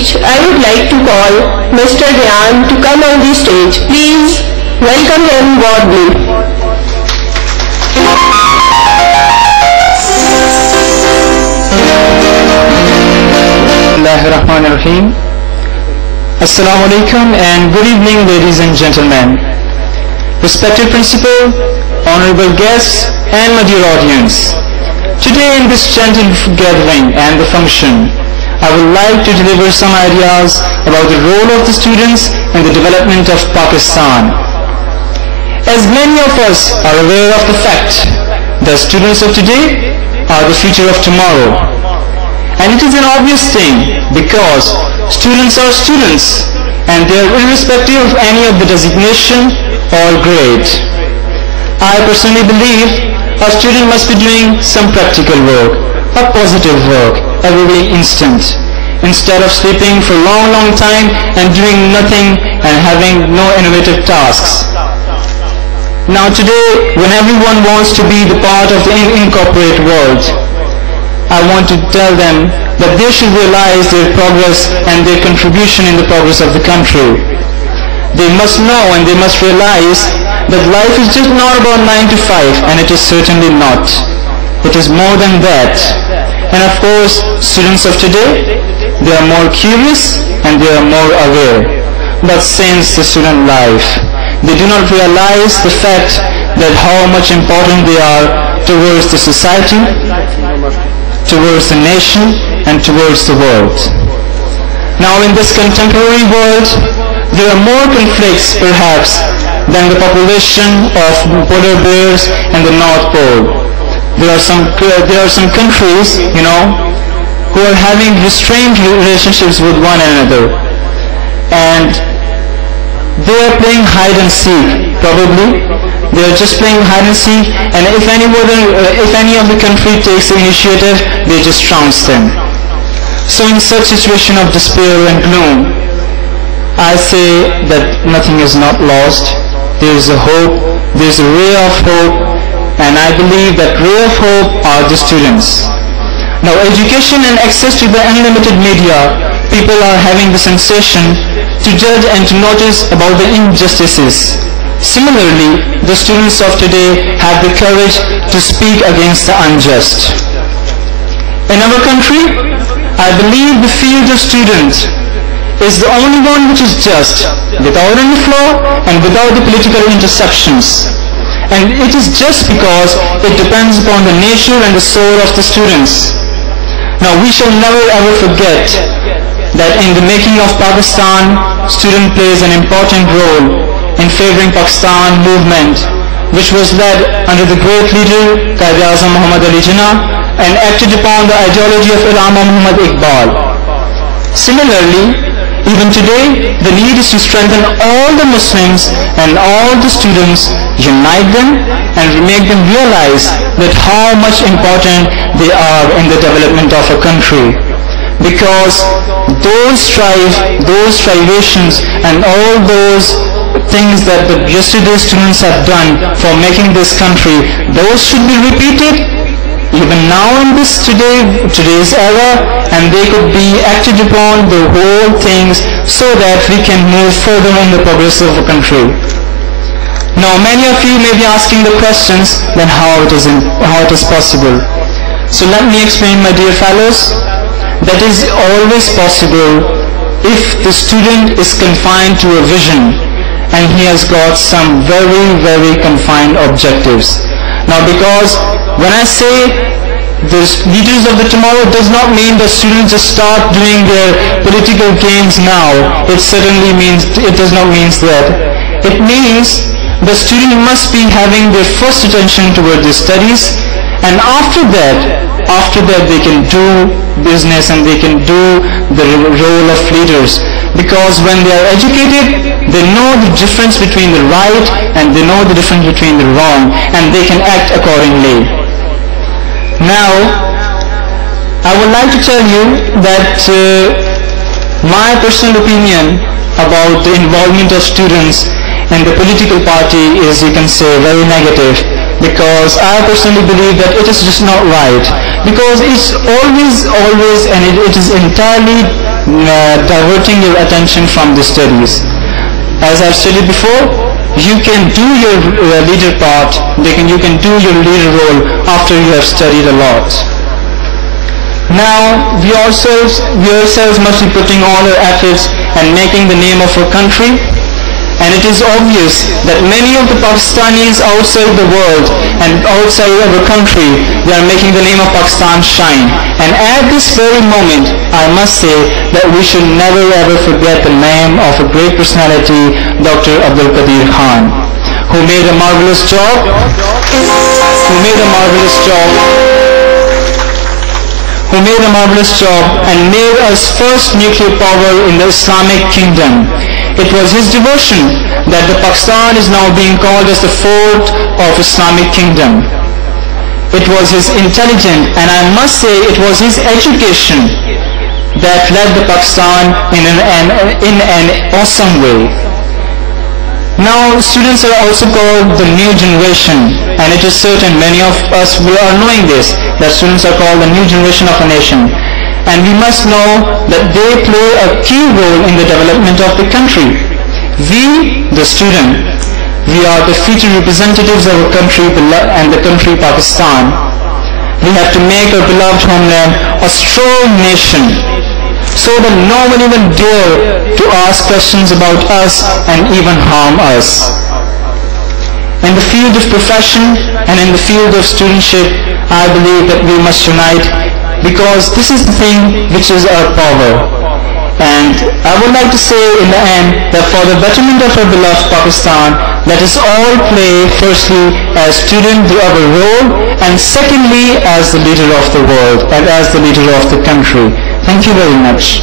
speech, I would like to call Mr. RAYYAN to come on the stage. Please welcome him warmly. Bismillahirrahmanirrahim. Assalamu alaikum and good evening, ladies and gentlemen. Respected principal, honorable guests and my dear audience. Today in this gentle gathering and the function, I would like to deliver some ideas about the role of the students in the development of Pakistan. As many of us are aware of the fact that students of today are the future of tomorrow. And it is an obvious thing because students are students and they are irrespective of any of the designation or grade. I personally believe a student must be doing some practical work, a positive work, every instant, instead of sleeping for a long time and doing nothing and having no innovative tasks. Now today, when everyone wants to be the part of the incorporate world, I want to tell them that they should realize their progress and their contribution in the progress of the country. They must know and they must realize that life is just not about 9 to 5, and it is certainly not. It is more than that. And of course, students of today, they are more curious and they are more aware. But since the student life, they do not realize the fact that how much important they are towards the society, towards the nation, and towards the world. Now in this contemporary world, there are more conflicts perhaps than the population of polar bears and the North Pole. There are some countries, who are having restrained relationships with one another, and they are playing hide and seek. Probably they are just playing hide and seek, and if any of the country takes the initiative, they just trounce them. So in such situation of despair and gloom, I say that nothing is not lost. There is a hope, there is a ray of hope, and I believe that ray of hope are the students. Now education and access to the unlimited media, people are having the sensation to judge and to notice about the injustices. Similarly, the students of today have the courage to speak against the unjust. In our country, I believe the field of student is the only one which is just, without any flaw and without the political interceptions. And it is just because it depends upon the nature and the soul of the students. Now we shall never ever forget that in the making of Pakistan, student plays an important role in favoring Pakistan movement, which was led under the great leader Quaid-e-Azam Muhammad Ali Jinnah and acted upon the ideology of Allama Muhammad Iqbal. Similarly, even today, the need is to strengthen all the Muslims and all the students, unite them and make them realize that how much important they are in the development of a country. Because those strivations and all those things that the yesterday students have done for making this country, those should be repeated even now in this today's era, and they could be acted upon, the whole things, so that we can move further in the progress of the country. Now many of you may be asking the questions, then how it is possible. So let me explain, my dear fellows. That is always possible if the student is confined to a vision and he has got some very, very confined objectives. Now because when I say the leaders of the tomorrow does not mean that students just start doing their political games now. It certainly does not mean that. It means the student must be having their first attention toward their studies, and after that they can do business and they can do the role of leaders. Because when they are educated, they know the difference between the right and they know the difference between the wrong, and they can act accordingly. Now, I would like to tell you that my personal opinion about the involvement of students in the political party is, you can say, very negative, because I personally believe that it is just not right, because it's always and it is entirely diverting your attention from the studies. As I've stated before, you can do your leader part, you can do your leader role after you have studied a lot. Now, we ourselves must be putting all our efforts and making the name of our country. And it is obvious that many of the Pakistanis outside the world and outside our country, they are making the name of Pakistan shine. And at this very moment, I must say that we should never ever forget the name of a great personality, Dr. Abdul Qadir Khan, who made a marvelous job, and made us first nuclear power in the Islamic kingdom. It was his devotion that the Pakistan is now being called as the fourth of Islamic kingdom. It was his intelligence, and I must say it was his education that led the Pakistan in an awesome way. Now students are also called the new generation, and it is certain many of us are knowing this, that students are called the new generation of a nation. And we must know that they play a key role in the development of the country. We, the student, we are the future representatives of our country and the country Pakistan. We have to make our beloved homeland a strong nation, so that no one even dare to ask questions about us and even harm us. In the field of profession and in the field of studentship, I believe that we must unite, because this is the thing which is our power. And I would like to say in the end that for the betterment of our beloved Pakistan, let us all play firstly as students our role, and secondly as the leader of the world and as the leader of the country. Thank you very much.